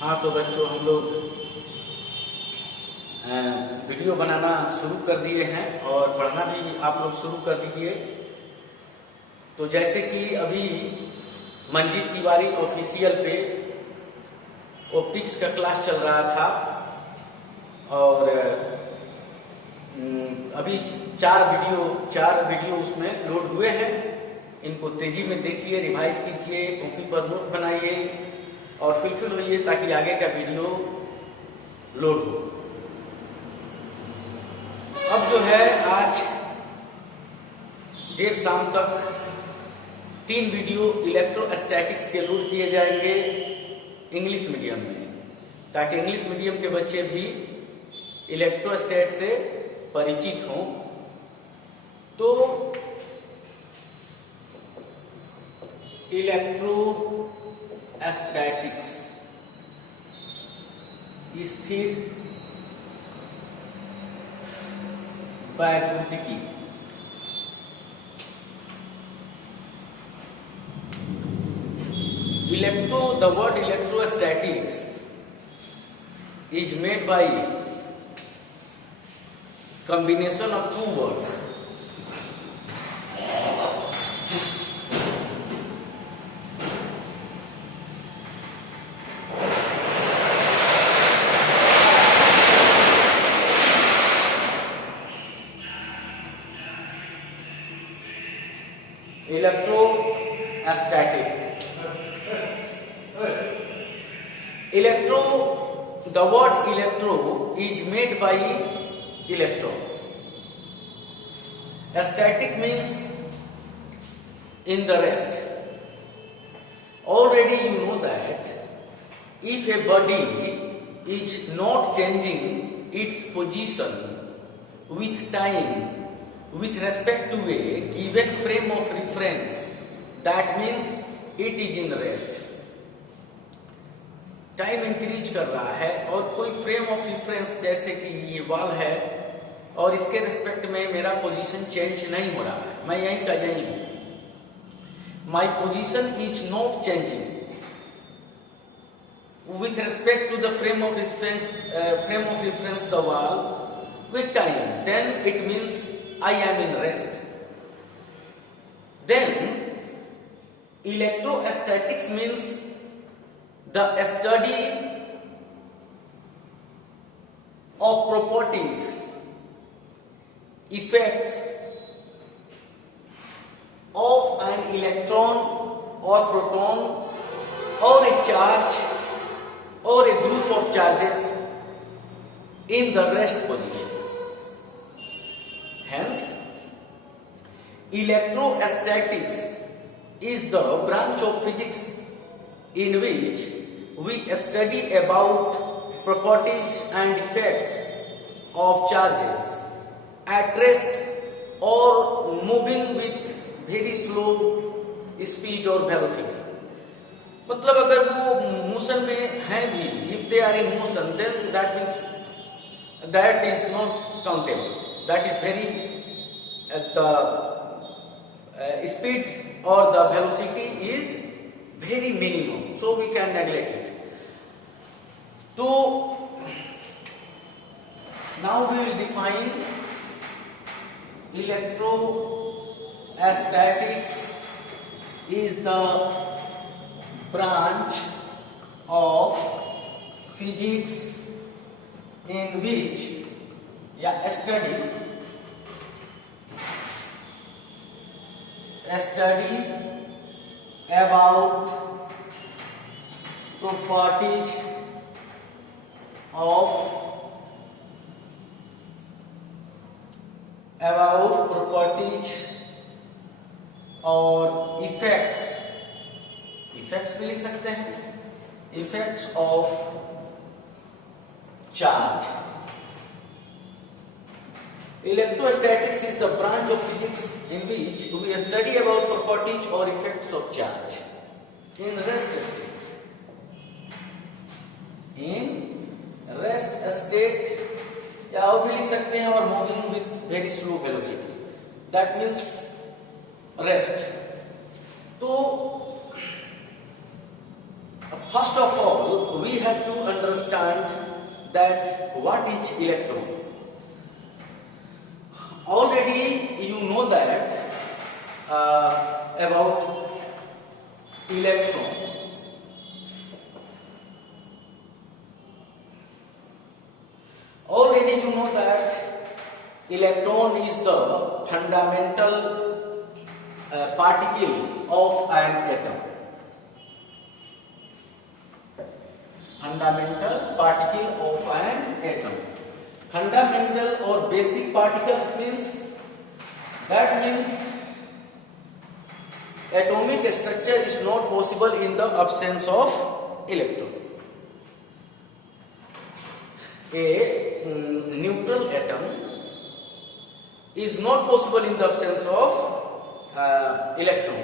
हाँ तो बच्चों, हम लोग वीडियो बनाना शुरू कर दिए हैं और पढ़ना भी आप लोग शुरू कर दीजिए। तो जैसे कि अभी मंजीत तिवारी ऑफिशियल पे ऑप्टिक्स का क्लास चल रहा था और अभी चार वीडियो उसमें लोड हुए हैं। इनको तेजी में देखिए, रिवाइज कीजिए, कॉपी पर नोट बनाइए और फुलफिल होइए ताकि आगे का वीडियो लोड हो। अब जो है आज देर शाम तक 3 वीडियो इलेक्ट्रोस्टैटिक्स के लोड किए जाएंगे इंग्लिश मीडियम में, ताकि इंग्लिश मीडियम के बच्चे भी इलेक्ट्रोस्टैट से परिचित हों। तो इलेक्ट्रोस्टैटिक्स स्थिर वैद्युतिकी। The word electrostatics is made by combination of 2 words. Electrostatic. The word electro is made by electron. Static means in the rest. Already you know that if a body is not changing its position with time with respect to a given frame of reference, that means it is in rest. Time increase कर रहा है और कोई frame of reference जैसे कि ये wall है और इसके रिस्पेक्ट में मेरा पोजीशन चेंज नहीं हो रहा है, मैं यहीं का यहीं हूं, my position is not changing with respect to the frame of reference the wall with time, then it means I am in rest. Then electrostatics means the study of properties, effects of an electron or proton or a charge or a group of charges in the rest position. Hence, electrostatics is the branch of physics in which we study about properties and effects of charges at rest or moving with very slow speed or velocity. मतलब अगर वो motion में हैं भी, if they are in motion, then that means that is not countable. That is very the speed or the velocity is very minimum, so we can neglect it. So now we will define electrostatics is the branch of physics in which study about properties और effects भी लिख सकते हैं, effects of charge. Electrostatics is the branch of physics in which we study about properties or effects of charge in rest state. In rest state या और भी लिख सकते हैं, और moving with very slow velocity. That means rest. तो first of all we have to that what is electron. Already you know that about electron. Already you know that electron is the fundamental particle of an atom. Fundamental particle of an atom. Fundamental or basic particles means, that means atomic structure is not possible in the absence of electron. A neutral atom is not possible in the absence of electron.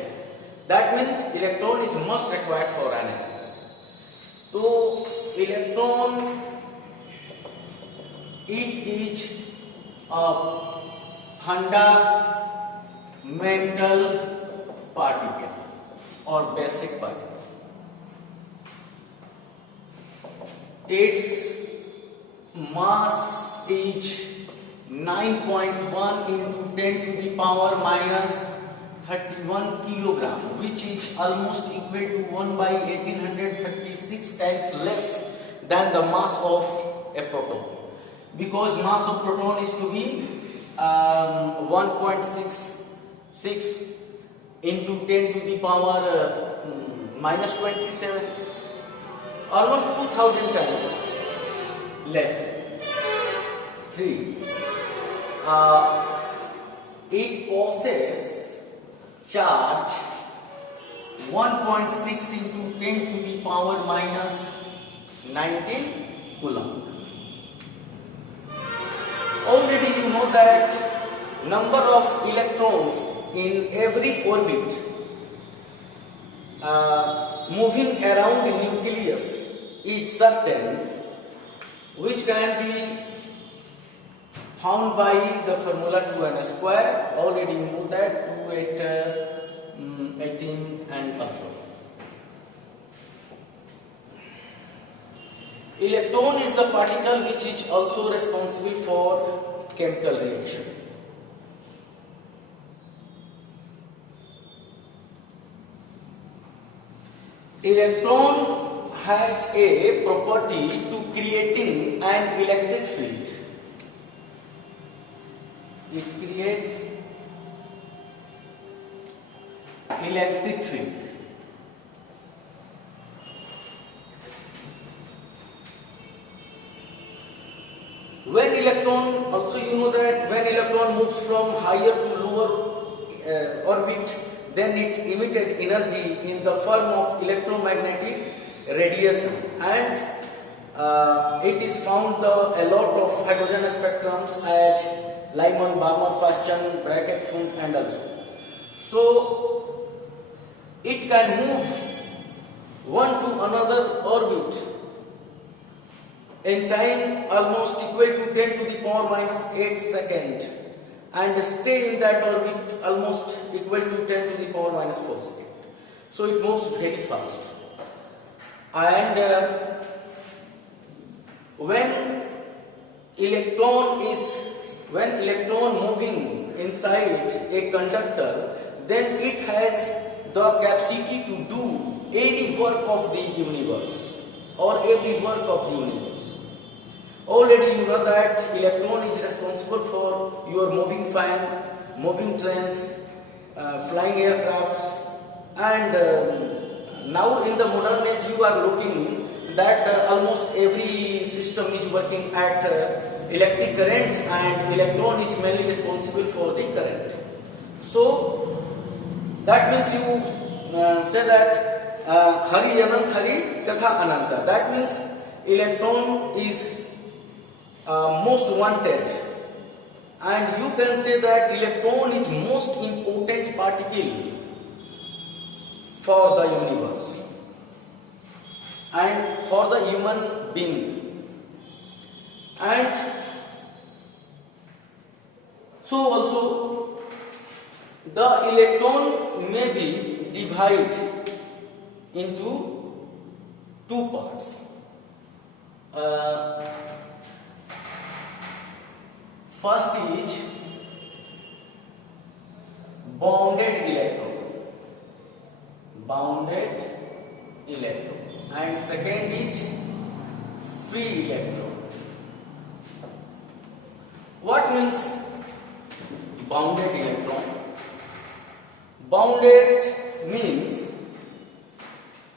That means electron is must required for an atom. So electron, it is a fundamental particle or basic particle. Its mass is 9.1 into 10 to the power minus 31 kilogram, which is almost equal to 1 by 1836 times less than the mass of a proton, because mass of proton is to be 1.66 into 10 to the power minus 27, almost 2000 times less. 3. It possesses charge 1.6 into 10 to the power minus 19 coulomb. Already you know that number of electrons in every orbit moving around the nucleus is certain, which can be found by the formula 2n square. Already you know that 2, 8, 18 and also. Electron is the particle which is also responsible for chemical reaction. Electron has a property to creating an electric field. It creates electric field. When electron, also you know that when electron moves from higher to lower orbit, then it emitted energy in the form of electromagnetic radiation, and it is found a lot of hydrogen spectrums as Lyman, Balmer, Paschen, Brackett, Funk and also. So it can move one to another orbit in time almost equal to 10 to the power minus 8 seconds, and stay in that orbit almost equal to 10 to the power minus 4 seconds. So it moves very fast. And when electron moving inside a conductor, then it has the capacity to do any work of the universe or every work of the universe. Already you know that electron is responsible for your moving fan, moving trains, flying aircrafts, and now in the modern age you are looking that almost every system is working at electric current, and electron is mainly responsible for the current. So that means you say that Hari Anant Hari Tatha Ananta. That means electron is most wanted, and you can say that electron is most important particle for the universe and for the human being. And so also the electron may be divided into two parts. First is bounded electron, and second is free electron. What means bounded electron? Bounded means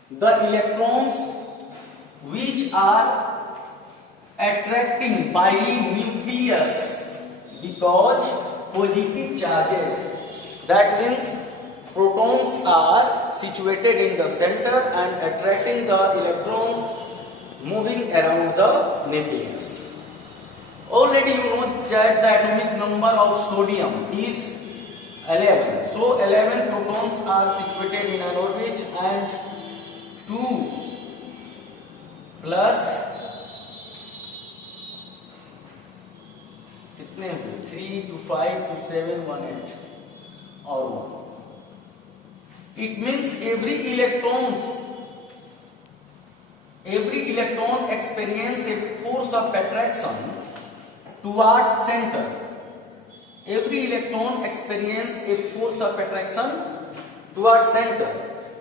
the electrons which are attracting by nucleus because positive charges. That means protons are situated in the center and attracting the electrons moving around the nucleus. Already you know that the atomic number of sodium is 11. So 11 protons are situated in an orbit and 2 plus कितने हुए 3 to 5 to 7 1 8 और 1. It means every electron experience a force of attraction towards center. Every electron experience a force of attraction towards center.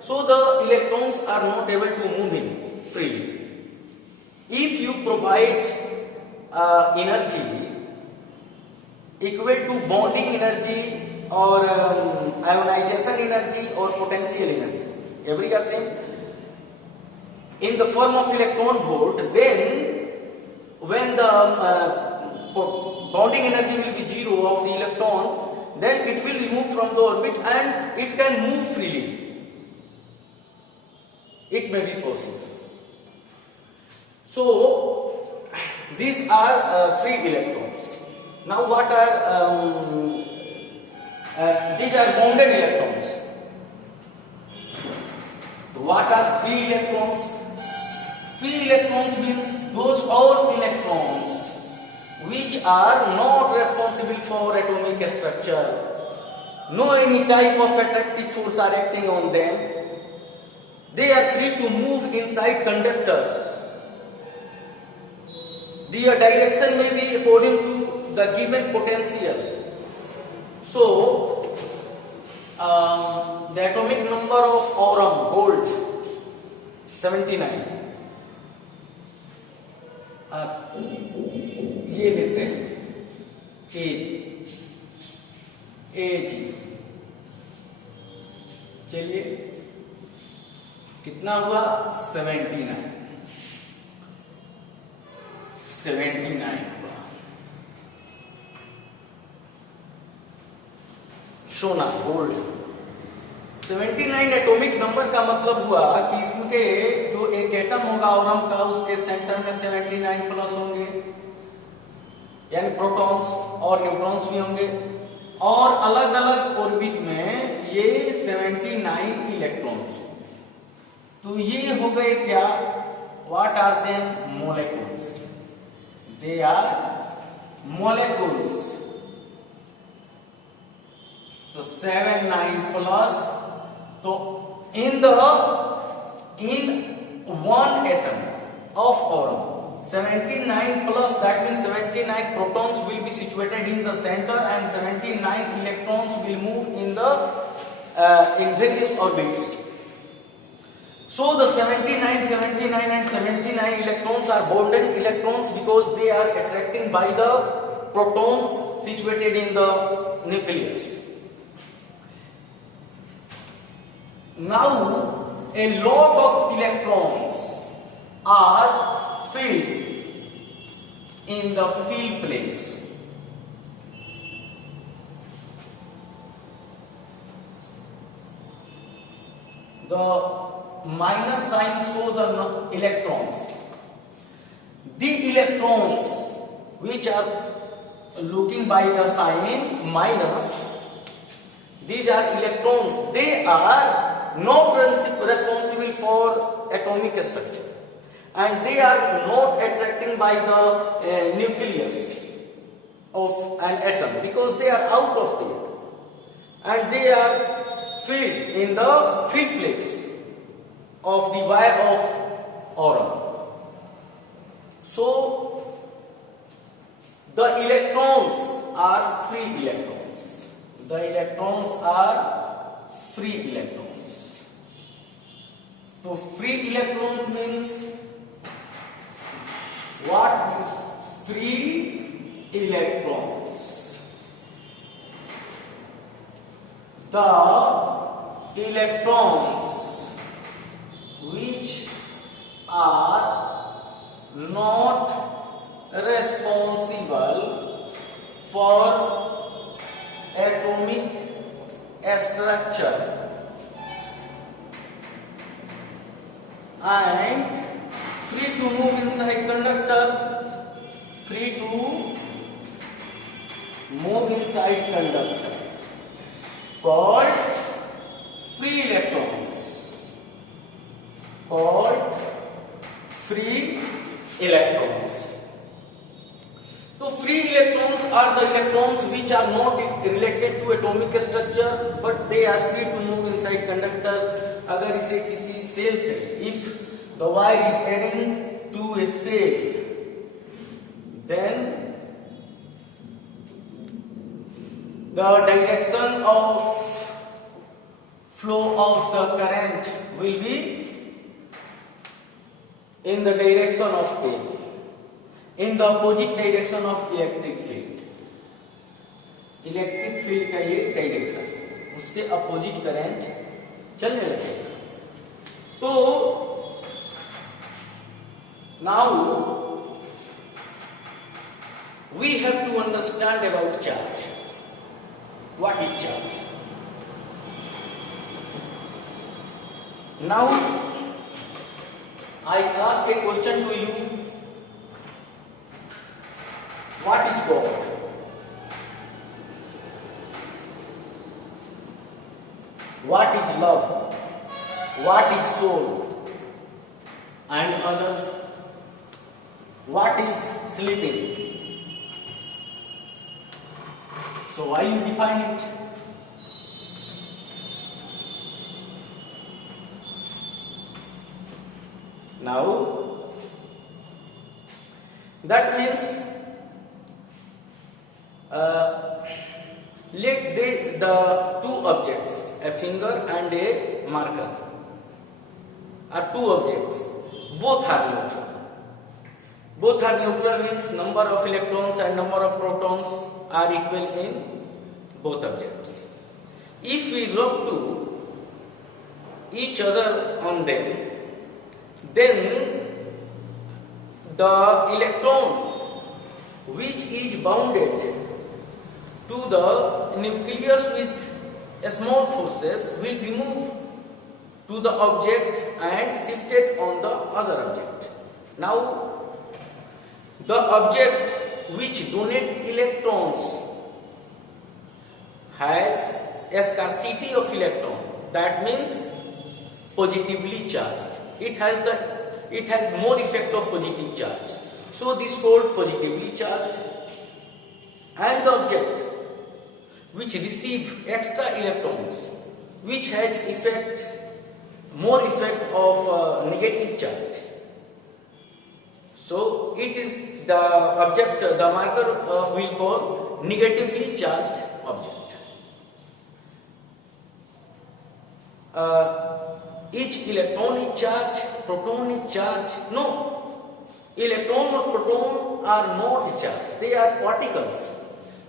So the electrons are not able to move in freely. If you provide energy equal to bonding energy or ionization energy or potential energy, every are same in the form of electron volt, then when the bonding energy will be 0 of the electron, then it will move from the orbit and it can move freely. It may be possible. So these are free electrons. Now what are these are bonded electrons. What are free electrons? Free electrons means those all electrons which are not responsible for atomic structure. No any type of attractive force are acting on them. They are free to move inside conductor. Their direction may be according to the given potential. So, the atomic number of aurum, gold, 79. ये लेते हैं ए चलिए कितना हुआ 79 हुआ. सोना gold 79 atomic number का मतलब हुआ कि इसके जो एक एटम होगा ऑरम का उसके सेंटर में 79 प्लस होंगे यानी प्रोटॉन्स और न्यूट्रॉन्स भी होंगे और अलग अलग ऑर्बिट में ये 79 इलेक्ट्रॉन्स. तो ये हो गए क्या? What are them? Molecules. They are molecules. तो 79 प्लस, तो in one atom of aurum 79 plus, that means 79 protons will be situated in the center and 79 electrons will move in the in various orbits. So the 79 and 79 electrons are bonded electrons because they are attracting by the protons situated in the nucleus. Now a lot of electrons are filled in the field place. The minus sign shows the electrons. The electrons which are looking by the sign minus, these are electrons. They are not responsible for atomic structure and they are not attracting by the nucleus of an atom because they are out of it and they are filled in the field flakes of the wire of aurum. So The electrons are free electrons. The electrons are free electrons. So free electrons means what? Free electrons. The electrons which are not responsible for atomic structure and free to move inside conductor, free to move inside conductor, called free electrons, called free electrons. So free electrons are the electrons which are not related to atomic structure but they are free to move inside conductor. अगर इसे किसी cell से, if the wire is adding to a cell, then the direction of flow of the current will be in the direction of cable, in the opposite direction of electric field. Electric field का ये direction, उसके opposite current चलने लगेगा. तो now we have to understand about charge. What is charge? Now I ask a question to you. What is God? What is love? What is soul? And others? What is sleeping? So why you define it? Now, that means let the two objects, a finger and a marker, are two objects. Both are neutral. Both are neutral means number of electrons and number of protons are equal in both objects. If we rub to each other on them, then the electron which is bounded to the nucleus with small forces will remove to the object and shifted on the other object. Now the object which donate electrons has a scarcity of electron, that means positively charged. It has more effect of positive charge. So this called positively charged. And the object which receive extra electrons, which has more effect of negative charge. So it is the object, the marker we call negatively charged object. Each electron is charged, proton is charged. No, electron or proton are not charged. They are particles.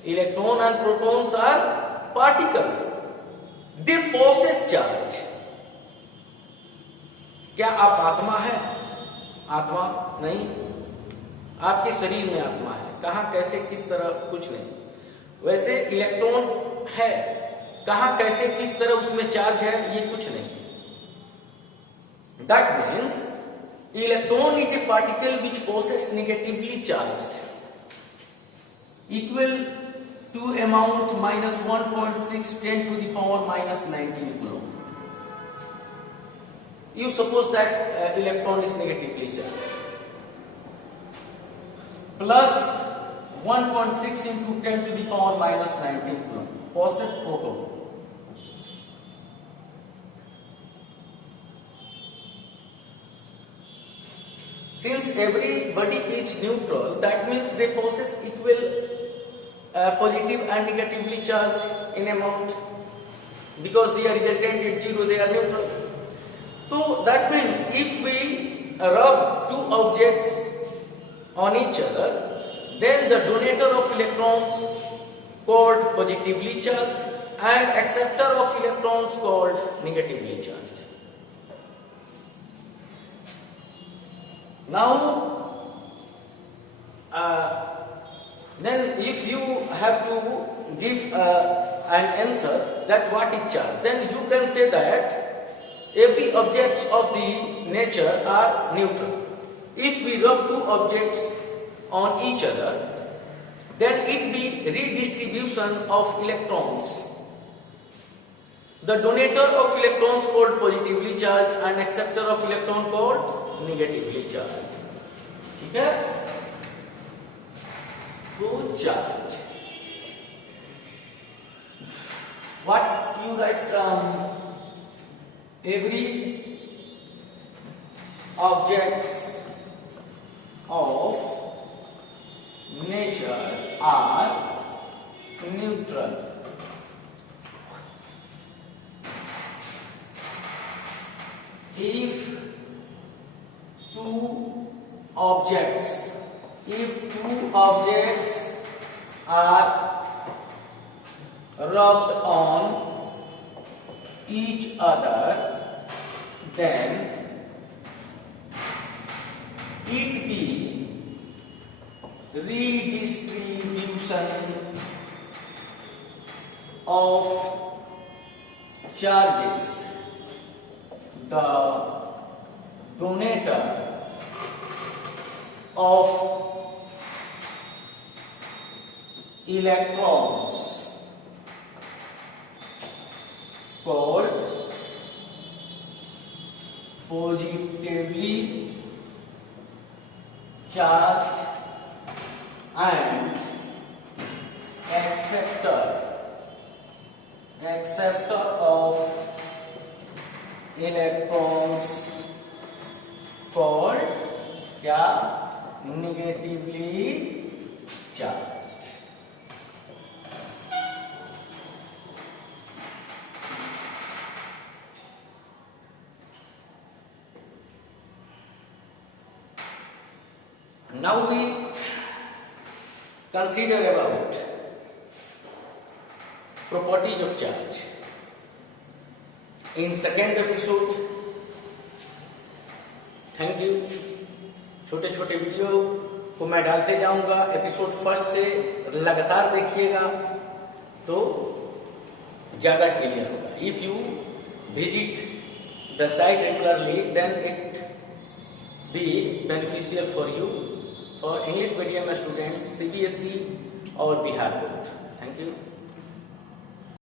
Electron and protons are particles. They possess charge. क्या आप आत्मा है? आत्मा नहीं. आपके शरीर में आत्मा है. कहाँ, कैसे, किस तरह, कुछ नहीं. वैसे इलेक्ट्रॉन है, कहाँ, कैसे, किस तरह उसमें चार्ज है, ये कुछ नहीं. That means electron is a particle which possesses negatively charged, equal to amount minus 1.6 10 to the power minus 19 coulomb. You suppose that electron is negatively charged, plus 1.6 into 10 to the power minus 19 coulomb possess proton. Since everybody is neutral, that means they possess equal positive and negatively charged in amount. Because they are resultant at zero, they are neutral. So that means if we rub two objects on each other, then the donator of electrons called positively charged and acceptor of electrons called negatively charged. Now, then if you have to give an answer that what is charge, then you can say that every objects of the nature are neutral. If we rub two objects on each other, then it be redistribution of electrons. The donator of electrons called positively charged and acceptor of electron called negatively charged. ठीक है? To charge. What you write? Every objects of nature are neutral. If two objects are rubbed on each other, then it be redistribution of charges. The donator of electrons called positively charged and acceptor of electrons called क्या negatively charged. Now we consider about properties of charge. In second episode, thank you. छोटे छोटे video को मैं डालते जाऊंगा. Episode first से लगातार देखिएगा तो ज्यादा क्लियर होगा. If you visit the site regularly then it be beneficial for you for English medium students, CBSE और बिहार बोर्ड. Thank you.